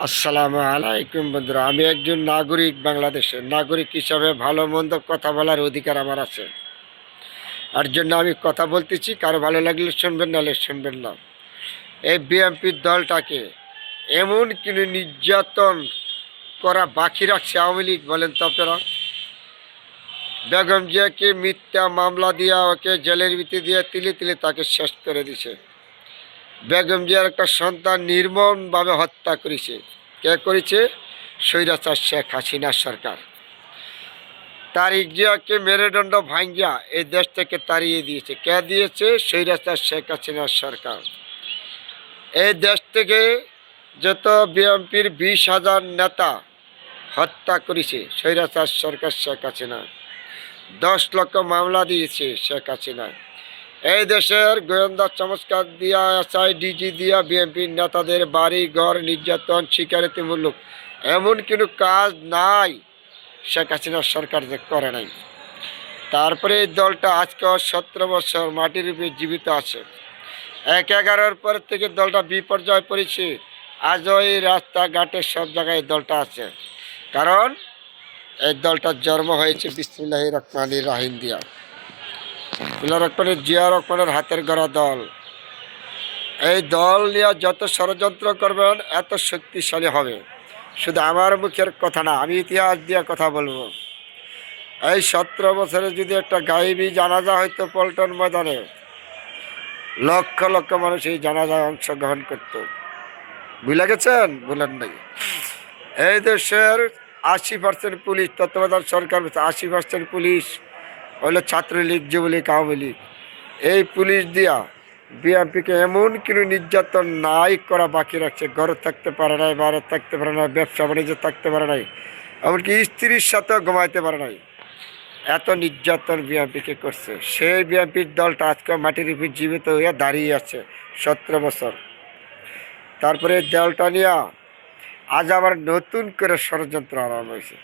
আসসালামু আলাইকুম বন্ধুরা, আমি একজন নাগরিক বাংলাদেশের। নাগরিক হিসাবে ভালো মন্দ কথা বলার অধিকার আমার আছে। আর জন্য আমি কথা বলতেছি, কারও ভালো লাগলে শুনবেন, নাহলে শুনবেন না। এই বিএনপির দলটাকে এমন কিনে নির্যাতন করা বাকি রাখছে আওয়ামী লীগ, বলেন তো আপনারা? বেগম জিয়াকে মিথ্যা মামলা দিয়া ওকে জেলের ভিতরে দিয়ে তিলে তিলে তাকে শেষ করে দিছে। বেগম জিয়ার একটা সন্তান নির্মমভাবে হত্যা করেছে। কে করেছে? স্বৈরাচার শেখ হাসিনা সরকার। তারিক জিয়াকে মেরুদণ্ড ভাঙ্গিয়া এই দেশ থেকে তাড়িয়ে দিয়েছে। কে দিয়েছে? স্বৈরাচার শেখ হাসিনা সরকার। এই দেশ থেকে যত বিএনপির বিশ হাজার নেতা হত্যা করেছে, স্বৈরাচার সরকার শেখ হাসিনা। দশ লক্ষ মামলা দিয়েছে শেখ হাসিনা। এই দেশের গোয়েন্দা চমৎকার দিয়া এসআই ডিজি দিয়া বিএনপির নেতাদের বাড়ি, ঘর, নির্যাতন স্বীকারোক্তিমূলক এমন কোনো কাজ নাই, শেখ হাসিনার সরকার যে করে নাই। তারপরে এই দলটা আজকে সতেরো বছর মাটির উপরে জীবিত আছে। এক এগারোর পর থেকে দলটা বিপর্যয় পড়েছে। আজও এই রাস্তাঘাটে সব জায়গায় এই দলটা আছে। কারণ এই দলটার জন্ম হয়েছে বিসমুল্লাহ রহমানি রাহিম দিয়া। রহমানের জিয়া রহমানের হাতের গড়া দল। এই দল নিয়ে যত ষড়যন্ত্র করবেন, এত শক্তিশালী হবে। শুধু আমার মুখের কথা না, আমি ইতিহাস দিয়ে কথা বলব। এই সতেরো বছরে যদি একটা গাইবি জানাজা হয়তো পল্টন ময়দানে, লক্ষ লক্ষ মানুষ এই জানাজায় অংশগ্রহণ করতো। বুঝলে গেছেন? বলেন নাই। এই দেশের আশি পার্সেন্ট পুলিশ তত্ত্বাবধান সরকার আশি পার্সেন্ট পুলিশ। হলো ছাত্রলীগ, যুবলীগ, আওয়ামী লীগ। এই পুলিশ দিয়া বিএনপিকে এমন কোনো নির্যাতন নাই করা বাকি রাখছে। ঘরে থাকতে পারে নাই, বাইরে থাকতে পারে নাই, ব্যবসা বাণিজ্য থাকতে পারে নাই, এমনকি স্ত্রীর সাথেও ঘুমাইতে পারে নাই। এত নির্যাতন বিএনপিকে করছে। সেই বিএনপির দলটা আজকে মাটির উপর জীবিত হয়ে দাঁড়িয়ে আছে সতেরো বছর। তারপরে দলটা নিয়ে আজ আবার নতুন করে ষড়যন্ত্র আরম্ভ হয়েছে।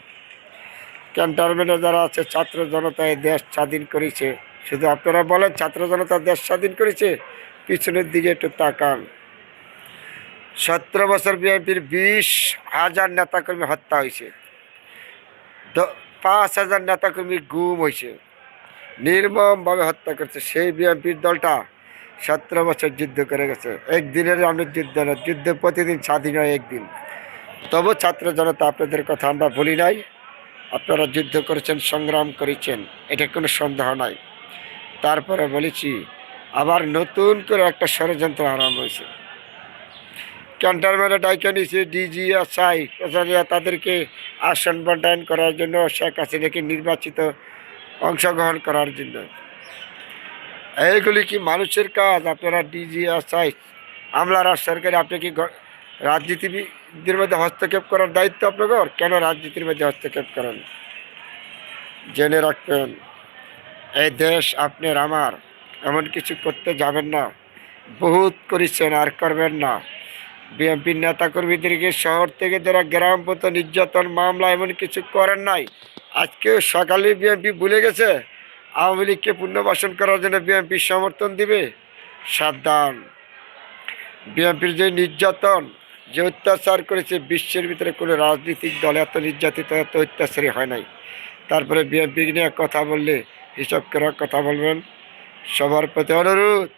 ক্যান্টনমেন্টে যারা আছে, ছাত্র জনতা দেশ স্বাধীন করেছে। শুধু আপনারা বলেন, ছাত্র জনতা দেশ স্বাধীন করেছে? পিছনের দিকে একটু তাকান। সতেরো বছর বিএনপির বিশ হাজার নেতাকর্মী হত্যা হয়েছে। পাঁচ হাজার নেতাকর্মী গুম হয়েছে। নির্মমভাবে হত্যা করছে সেই বিএনপির দলটা। সতেরো বছর যুদ্ধ করে গেছে। একদিনের অনেক যুদ্ধ না, যুদ্ধ প্রতিদিন স্বাধীন হয় একদিন। তবু ছাত্র জনতা, আপনাদের কথা আমরা ভুলি নাই। আপনারা যুদ্ধ করেছেন, সংগ্রাম করেছেন, এটা কোনো সন্দেহ নাই। তারপরে বলেছি, আবার নতুন করে একটা ষড়যন্ত্র আরম্ভ হয়েছে। ক্যান্টারম্যানে ডাইকে নিয়েছে ডিজি এসআই প্রশাসনিয়া তাদেরকে আসন বন্টন করার জন্য শেখ হাসিনাকে নির্বাচিত অংশগ্রহণ করার জন্য। এইগুলি কি মানুষের কাজ? আপনারা ডিজি এসআই আমলারা সরকারি, আপনি কি গ- রাজনীতিবিদদের মধ্যে হস্তক্ষেপ করার দায়িত্ব আপনাদের কেন রাজনীতির মধ্যে হস্তক্ষেপ করেন? জেনে রাখবেন, এই দেশ আপনার আমার, এমন কিছু করতে যাবেন না। বহুত করেছেন, আর করবেন না। বিএনপির নেতাকর্মীদেরকে শহর থেকে যারা গ্রাম পর্যন্ত নির্যাতন, মামলা, এমন কিছু করেন নাই। আজকে সকালে বিএনপি ভুলে গেছে, আওয়ামী লীগকে পুনর্বাসন করার জন্য বিএনপি সমর্থন দিবে। সাবধান। বিএনপির যে নির্যাতন যে অত্যাচার করেছে, বিশ্বের ভিতরে কোনো রাজনৈতিক দল এত নির্যাতিত, এত অত্যাচারী হয় নাই। তারপরে বিএনপি নিয়ে কথা বললে, হিসাব করার কথা বলবেন। সবার প্রতি অনুরোধ,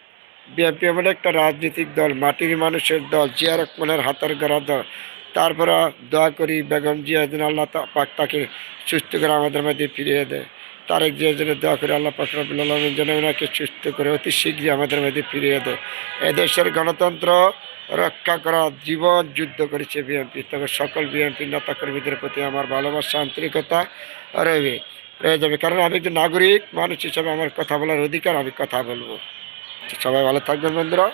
বিএনপি এমন একটা রাজনৈতিক দল, মাটির মানুষের দল, জিয়া রহমানের হাতের গড়া দল। তারপরে দোয়া করি বেগম জিয়া, যেন আল্লাহ পাক তাকে সুস্থ করে আমাদের মধ্যে ফিরিয়ে দেয়। তারেক জিয়া যেন দোয়া করে আল্লাহ পাক আলমিন যেন ওনাকে সুস্থ করে অতি শীঘ্রই আমাদের মধ্যে ফিরিয়ে দেয়। এদেশের গণতন্ত্র রক্ষা করা জীবন যুদ্ধ করেছে বিএনপি। তবে সকল বিএনপি নেতাকর্মীদের প্রতি আমার ভালোবাসা, আন্তরিকতা রয়েবে রয়ে যাবে। কারণ আমি একজন নাগরিক, মানুষ হিসাবে আমার কথা বলার অধিকার আমি কথা বলব। সবাই ভালো থাকবেন বন্ধুরা।